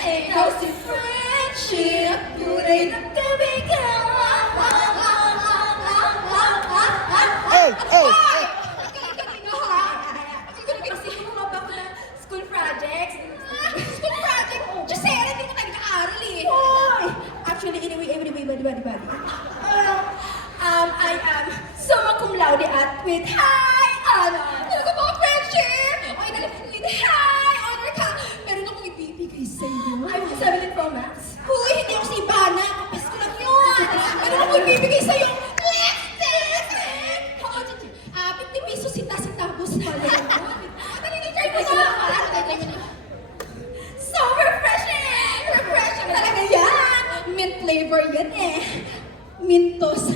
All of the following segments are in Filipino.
Ikaw si friendship, tunay na kaibigan. Hey! Kanino ha? Kasi gumawa ba ako ng school projects? School project? Giselle, hindi mo tayo nag-aaral eh. Actually, anyway, badi. I am summa cum laude at with high honor. Talaga ba, friendship? Okay, with high honor ka. Meron akong ibibigay sa'yo. iPhone 17 Pro Max? Huy, hindi ako si Ivana. Kapis ko lang yun. Meron akong ibibigay sa'yo. Ah, 50 pesos sinta-sintabos pala yun. Naninig-try ko na. So refreshing! Refreshing talaga yan! Mint flavor yan eh. Mintos.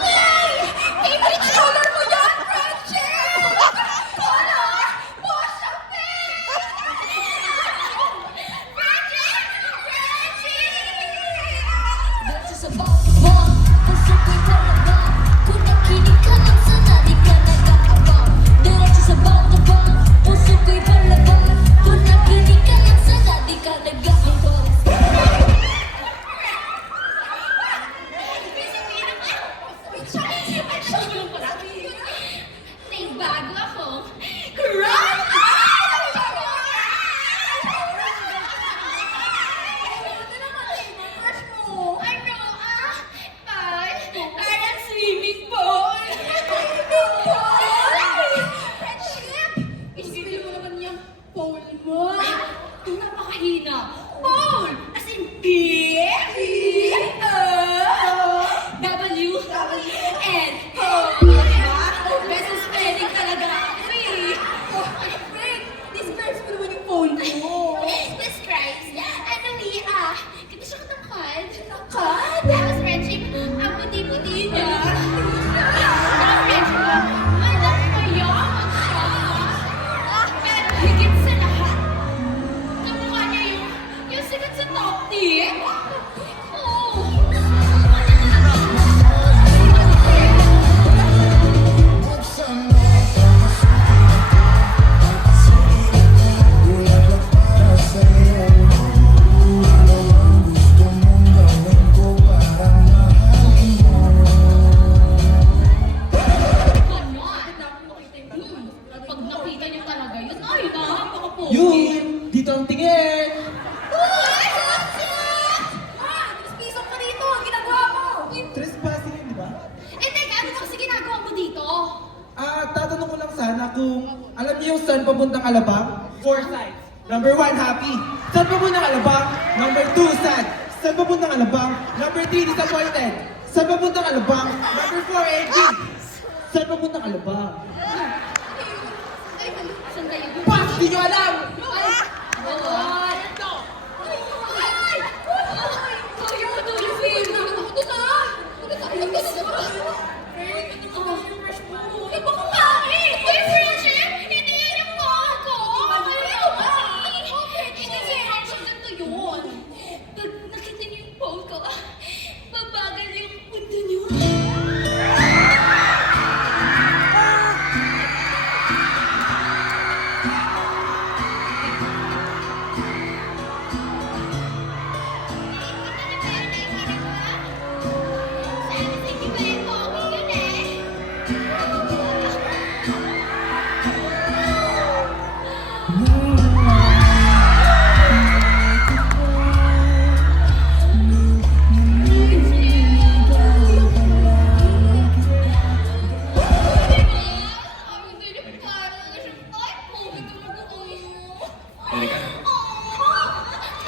Yay! Favorite color mo yan, friendship! Color! Mocha pink! Friendship! Diretso sa bawang, puso ko'y talaga. Kung nakinig ka lang sana, di ka nag-aabang. Diretso sa bawang, puso ko'y talaga. Kung nakinig ka lang sana, di ka nag-aabang. May bago akong crush! Parang swimming pool! Friendship! I-spill mo naman yung pole mo! Ito napakahina. Paul! As in P? W? N? Best spelling talaga ako eh! Wait! Describe mo naman yung phone mo! Miss Christ, ano ni, hindi siya katangkad. Nakad! Tapos friendship, ang puti-puti niya. Tapos friendship, malang mayaman siya. Pero higit sa lahat, kamukha niya yung sikat sa top team. Oh. Ano? Pag nakita niyo talaga yun, ay, napakapogi. Yun! Dito ang tingin! Pisok ka rito! Ang ginagawa mo! Trespassing yun, di ba? Teka, ano ba kasi ginagawa mo dito? Tatanong ko lang sana kung alam niyo yung saan papuntang Alabang? 4 sides. Number 1, happy. Saan papuntang Alabang? Number 2, sad. Saan papuntang Alabang? Number 3, disappointed. Saan papuntang Alabang? Number 4, edgy. Saan papuntang Alabang? Sandali. Pas! Di nyo alam! Pag nakita niyo yung phone ko, babagal yung mundo niyo.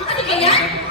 Ano ba yan?